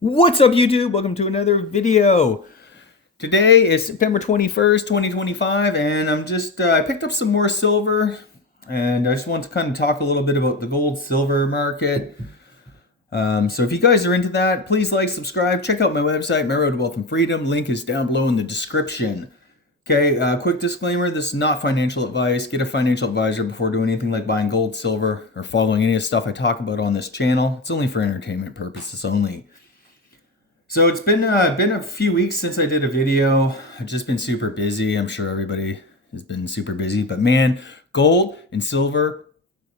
What's up, YouTube? Welcome to another video. Today is September 21st, 2025, and I picked up some more silver, and I just want to kind of talk a little bit about the gold silver market. So if you guys are into that, please like, subscribe, check out my website, My Road to Wealth and Freedom. Link is down below in the description. Okay, quick disclaimer, this is not financial advice. Get a financial advisor before doing anything like buying gold, silver, or following any of the stuff I talk about on this channel. It's only for entertainment purposes only. So it's been a few weeks since I did a video. I've just been super busy. I'm sure everybody has been super busy, but man, gold and silver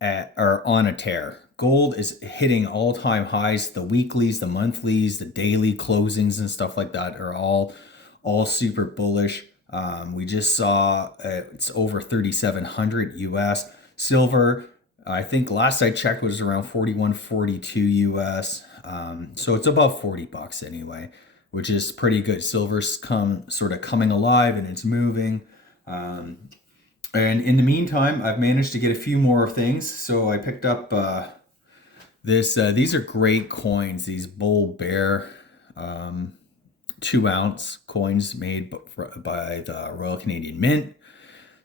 are on a tear. Gold is hitting all-time highs. The weeklies, the monthlies, the daily closings and stuff like that are all super bullish. We just saw it's over 3,700 US. Silver, I think last I checked was around 41, 42 US. So it's above 40 bucks anyway, which is pretty good. Silver's sort of coming alive and it's moving. And in the meantime, I've managed to get a few more things. So I picked up these are great coins, these Bull Bear 2-ounce coins made by the Royal Canadian Mint.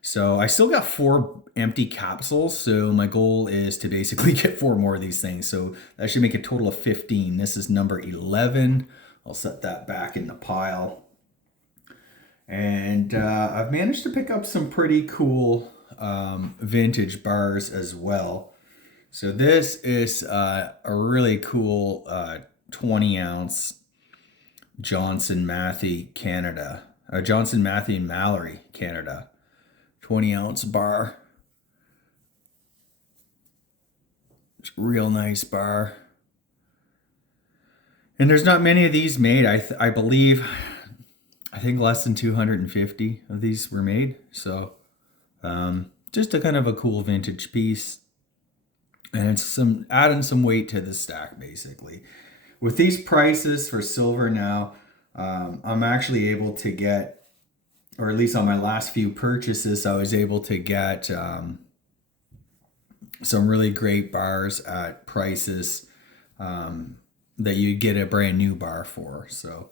So I still got 4 empty capsules. So my goal is to basically get 4 more of these things. So that should make a total of 15. This is number 11. I'll set that back in the pile. And I've managed to pick up some pretty cool vintage bars as well. So this is a really cool 20-ounce Johnson Matthey Canada. Johnson Matthey and Mallory Canada. 20-ounce bar. It's a real nice bar. And there's not many of these made. I believe, I think less than 250 of these were made. So just a kind of a cool vintage piece. And it's adding some weight to the stack, basically. With these prices for silver now, I'm actually able to get, or at least on my last few purchases, I was able to get some really great bars at prices that you get a brand new bar for. So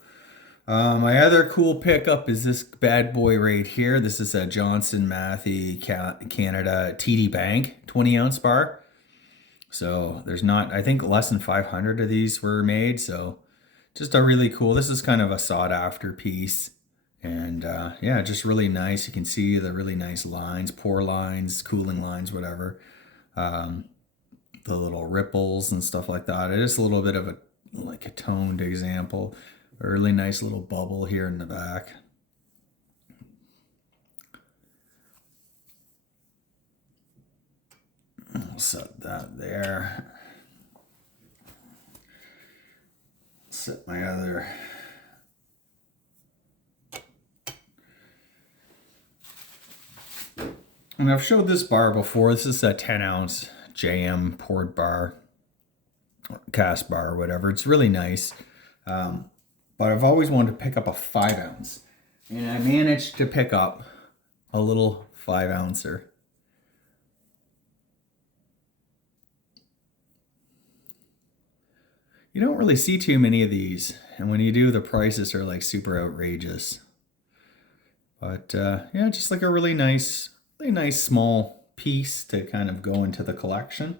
my other cool pickup is this bad boy right here. This is a Johnson Matthey Canada TD Bank 20-ounce bar. So there's not, I think less than 500 of these were made. So just a really cool, this is kind of a sought after piece. And yeah, just really nice. You can see the really nice lines, pour lines, cooling lines, whatever. The little ripples and stuff like that. It is a little bit of a toned example. A really nice little bubble here in the back. I'll set that there. Set my other. And I've showed this bar before. This is a 10-ounce JM poured bar, cast bar, or whatever. It's really nice. But I've always wanted to pick up a 5-ounce. And I managed to pick up a little 5-ouncer. You don't really see too many of these. And when you do, the prices are like super outrageous. But yeah, just like a really nice small piece to kind of go into the collection.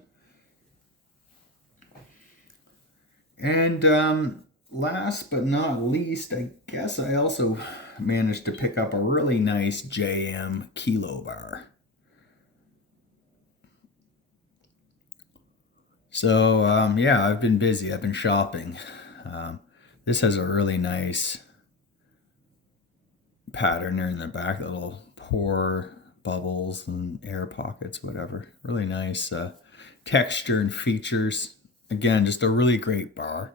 And last but not least, I guess I also managed to pick up a really nice JM kilo bar. So yeah, I've been busy. I've been shopping. This has a really nice pattern there in the back, little pour bubbles and air pockets, whatever. Really nice texture and features. Again, just a really great bar.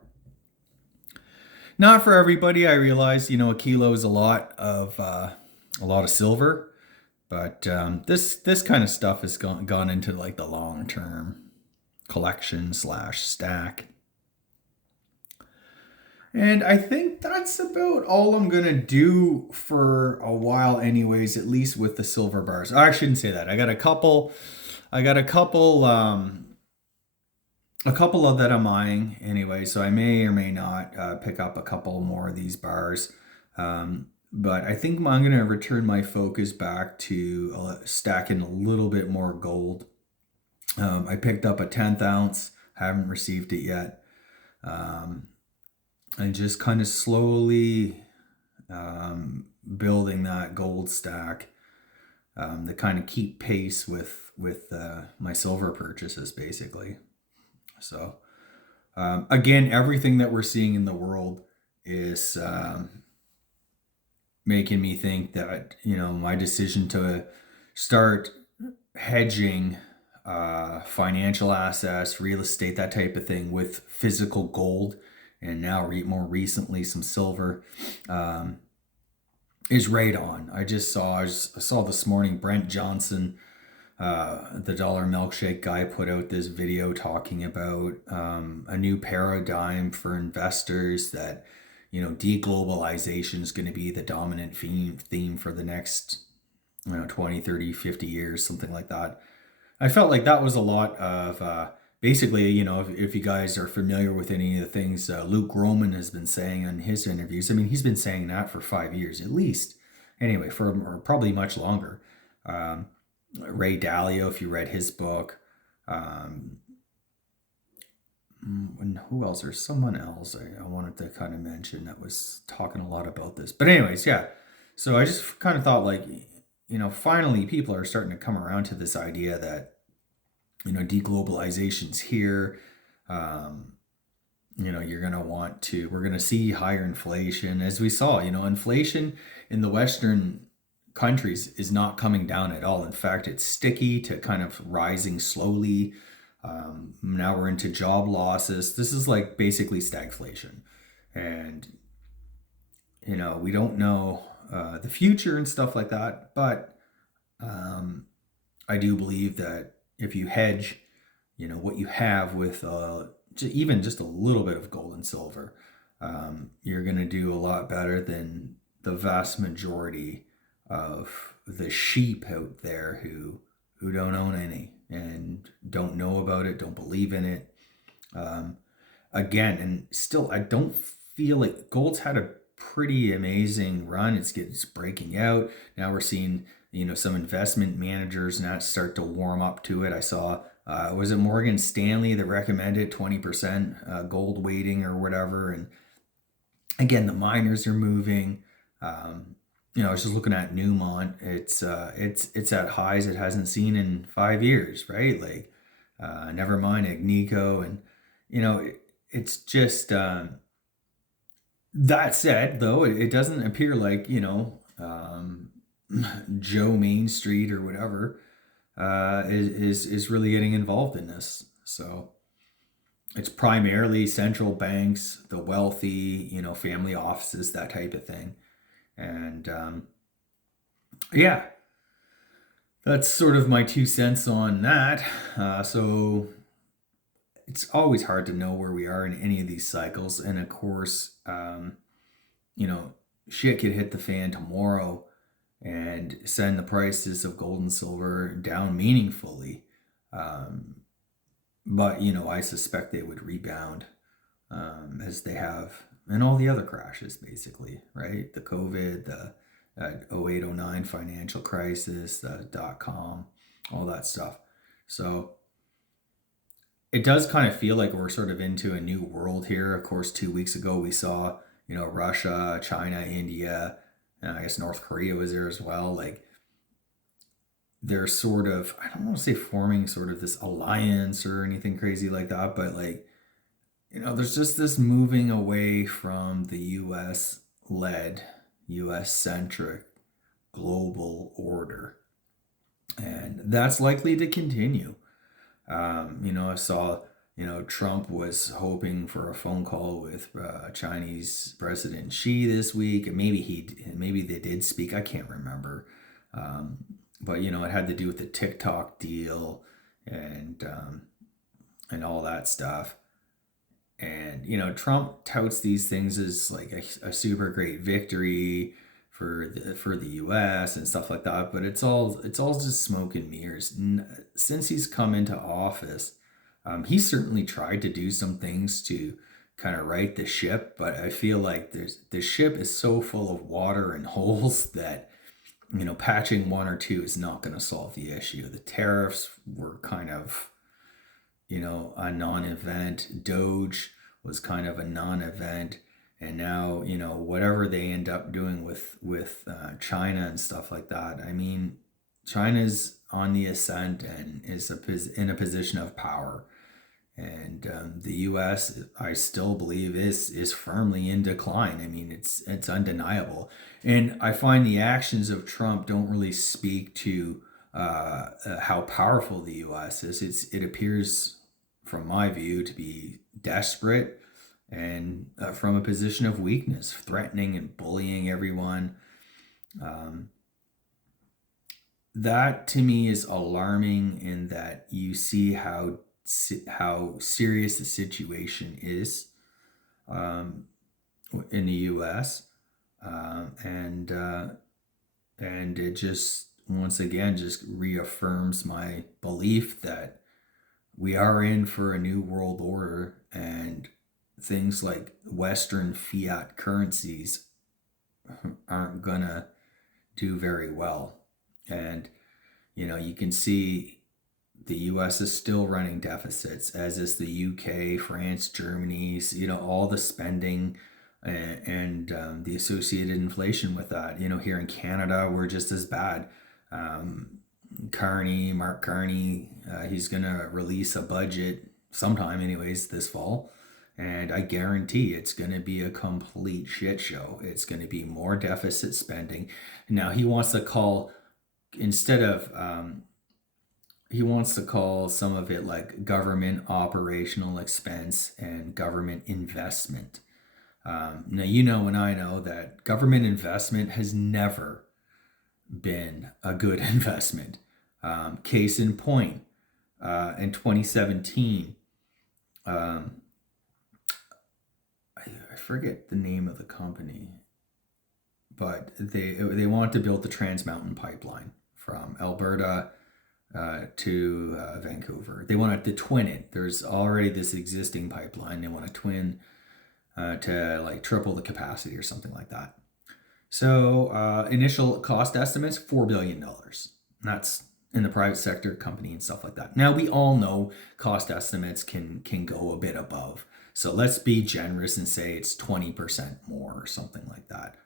Not for everybody, I realize. You know, a kilo is a lot of silver, but this kind of stuff has gone into like the long term collection / stack. And I think that's about all I'm going to do for a while anyways, at least with the silver bars. I shouldn't say that. I got a couple a couple of that I'm eyeing anyway, so I may or may not pick up a couple more of these bars. But I think I'm going to return my focus back to stacking a little bit more gold. I picked up a 10th ounce, haven't received it yet. Um, and just kind of slowly building that gold stack to kind of keep pace with my silver purchases, basically. So again, everything that we're seeing in the world is making me think that my decision to start hedging financial assets, real estate, that type of thing with physical gold, and now more recently some silver, is right on. I saw this morning Brent Johnson, the Dollar Milkshake guy, put out this video talking about a new paradigm for investors, that deglobalization is going to be the dominant theme for the next 20, 30, 50 years, something like that. I felt like that was a lot of basically, if you guys are familiar with any of the things Luke Gromen has been saying in his interviews. I mean, he's been saying that for 5 years at least. Anyway, or probably much longer. Ray Dalio, if you read his book. And who else? There's someone else I wanted to kind of mention that was talking a lot about this. But anyways, yeah. So I just kind of thought, like, finally people are starting to come around to this idea that, deglobalization's here. We're going to see higher inflation, as we saw. Inflation in the Western countries is not coming down at all. In fact, it's sticky to kind of rising slowly. Now we're into job losses. This is like basically stagflation. And, we don't know the future and stuff like that. But I do believe that if you hedge, what you have with even just a little bit of gold and silver, you're going to do a lot better than the vast majority of the sheep out there who don't own any and don't know about it, don't believe in it. Again, and still, I don't feel like gold's had a pretty amazing run. It's breaking out. Now we're seeing, some investment managers now start to warm up to it. I saw, was it Morgan Stanley that recommended 20% gold weighting or whatever? And again, the miners are moving. I was just looking at Newmont. It's at highs it hasn't seen in 5 years, right? Like, never mind Agnico, and it's just. That said, though, it doesn't appear like Joe Main Street or whatever is really getting involved in this. So it's primarily central banks, the wealthy, family offices, that type of thing. And yeah, that's sort of my 2 cents on that. So it's always hard to know where we are in any of these cycles. And of course, shit could hit the fan tomorrow and send the prices of gold and silver down meaningfully. But, I suspect they would rebound as they have in all the other crashes, basically, right? The COVID, the 08, 09 financial crisis, the .com, all that stuff. So it does kind of feel like we're sort of into a new world here. Of course, 2 weeks ago we saw, Russia, China, India, and I guess North Korea was there as well. Like, they're sort of, I don't want to say forming sort of this alliance or anything crazy like that, but like, there's just this moving away from the US led, US centric global order. And that's likely to continue. I saw, Trump was hoping for a phone call with Chinese President Xi this week. And maybe they did speak. I can't remember. But it had to do with the TikTok deal and all that stuff. And Trump touts these things as like a super great victory for the U.S. and stuff like that, but it's all just smoke and mirrors. Since he's come into office, He certainly tried to do some things to kind of right the ship, but I feel like the ship is so full of water and holes that patching one or two is not going to solve the issue. The tariffs were kind of a non-event. Doge was kind of a non-event, and now whatever they end up doing with China and stuff like that. I mean, China's on the ascent and is in a position of power, and the U.S. I still believe is firmly in decline. I mean, it's undeniable, and I find the actions of Trump don't really speak to how powerful the U.S. is. It appears, from my view, to be desperate and from a position of weakness, threatening and bullying everyone. Um, that to me is alarming in that you see how serious the situation is um, in the U.S. And it just once again just reaffirms my belief that we are in for a new world order, and things like Western fiat currencies aren't gonna do very well. And you can see the US is still running deficits, as is the UK, France, Germany's, all the spending and the associated inflation with that. Here in Canada, we're just as bad. Mark Carney, he's going to release a budget sometime, anyways, this fall. And I guarantee it's going to be a complete shit show. It's going to be more deficit spending. Now, he wants to call some of it like government operational expense and government investment. Now, and I know that government investment has never been a good investment. Case in point, in 2017, um, I forget the name of the company, but they want to build the Trans Mountain Pipeline from Alberta to Vancouver. They wanted to twin it. There's already this existing pipeline. They want to twin to like triple the capacity or something like that. So initial cost estimates, $4 billion. That's in the private sector company and stuff like that. Now we all know cost estimates can go a bit above. So let's be generous and say it's 20% more or something like that,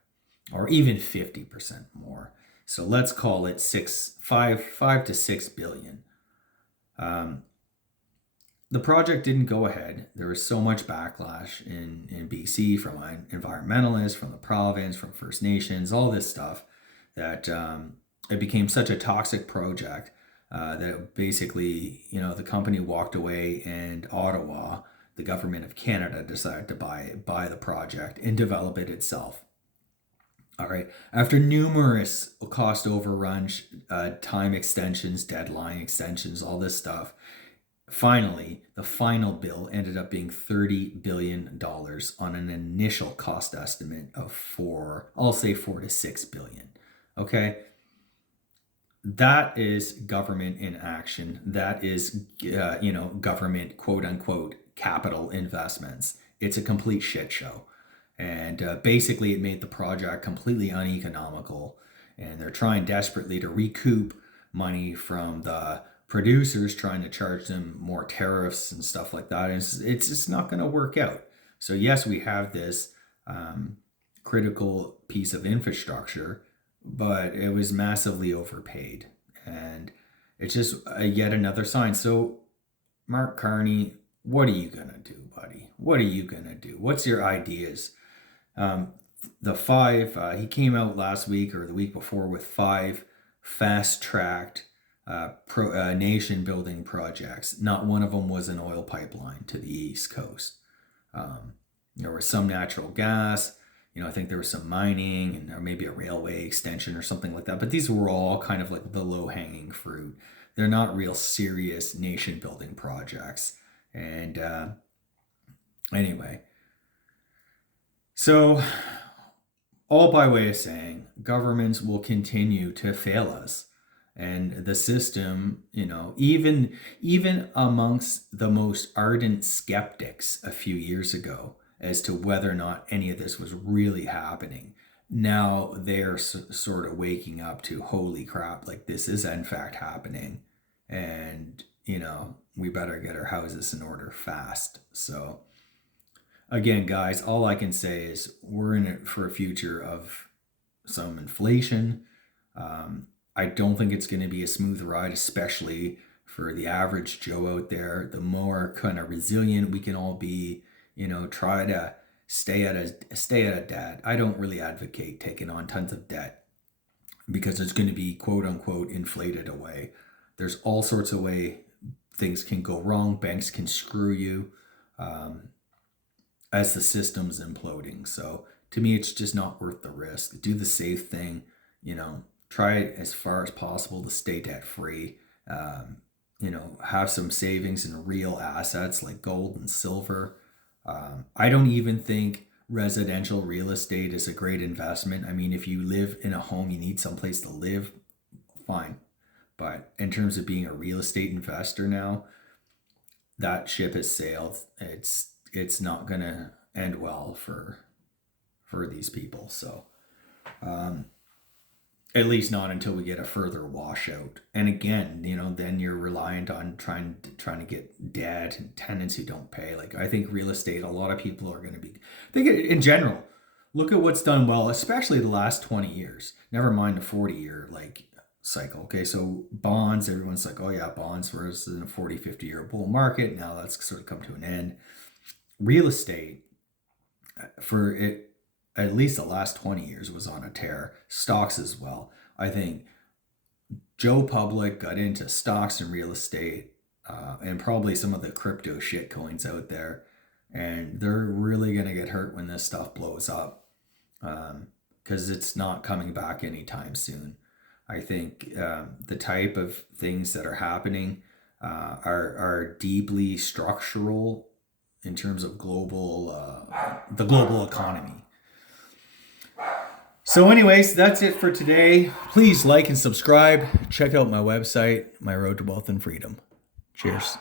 or even 50% more. So let's call it 5 to 6 billion. The project didn't go ahead. There was so much backlash in BC from environmentalists, from the province, from First Nations, all this stuff, that it became such a toxic project that basically, the company walked away, and Ottawa, the government of Canada, decided to buy the project and develop it itself. All right. After numerous cost overruns, time extensions, deadline extensions, all this stuff, finally, the final bill ended up being $30 billion on an initial cost estimate of I'll say 4 to 6 billion. Okay. That is government in action. That is, government, quote unquote, capital investments. It's a complete shit show. And basically, it made the project completely uneconomical. And they're trying desperately to recoup money from the producers, trying to charge them more tariffs and stuff like that. And it's just not going to work out. So yes, we have this critical piece of infrastructure, but it was massively overpaid. And it's just yet another sign. So Mark Carney, what are you going to do, buddy? What are you going to do? What's your ideas? He came out last week or the week before with 5 fast-tracked nation building projects. Not one of them was an oil pipeline to the East Coast. There was some natural gas. I think there was some mining and maybe a railway extension or something like that. But these were all kind of like the low-hanging fruit. They're not real serious nation building projects. And anyway, so all by way of saying, governments will continue to fail us. And the system, even amongst the most ardent skeptics a few years ago as to whether or not any of this was really happening, now they're sort of waking up to, holy crap, like this is in fact happening. And, we better get our houses in order fast. So, again, guys, all I can say is we're in it for a future of some inflation. I don't think it's going to be a smooth ride, especially for the average Joe out there. The more kind of resilient we can all be, try to stay out of debt. I don't really advocate taking on tons of debt because it's going to be quote unquote inflated away. There's all sorts of way things can go wrong. Banks can screw you as the system's imploding. So to me, it's just not worth the risk. Do the safe thing, try as far as possible to stay debt free. Have some savings in real assets like gold and silver. I don't even think residential real estate is a great investment. I mean, if you live in a home, you need someplace to live, fine. But in terms of being a real estate investor now, that ship has sailed. It's not gonna end well for these people. So at least not until we get a further washout. And again, then you're reliant on trying to get debt and tenants who don't pay. Like, I think real estate, a lot of people are going to be, I think in general, look at what's done well, especially the last 20 years, never mind the 40-year cycle. Okay, so bonds, everyone's like, oh yeah, bonds versus in a 40-50 year bull market. Now that's sort of come to an end. Real estate, for it, at least the last 20 years, was on a tear. Stocks as well. I think Joe Public got into stocks and real estate and probably some of the crypto shit coins out there. And they're really going to get hurt when this stuff blows up because it's not coming back anytime soon. I think the type of things that are happening are deeply structural in terms of the global economy. So anyways, that's it for today. Please like and subscribe. Check out my website, My Road to Wealth and Freedom. Cheers.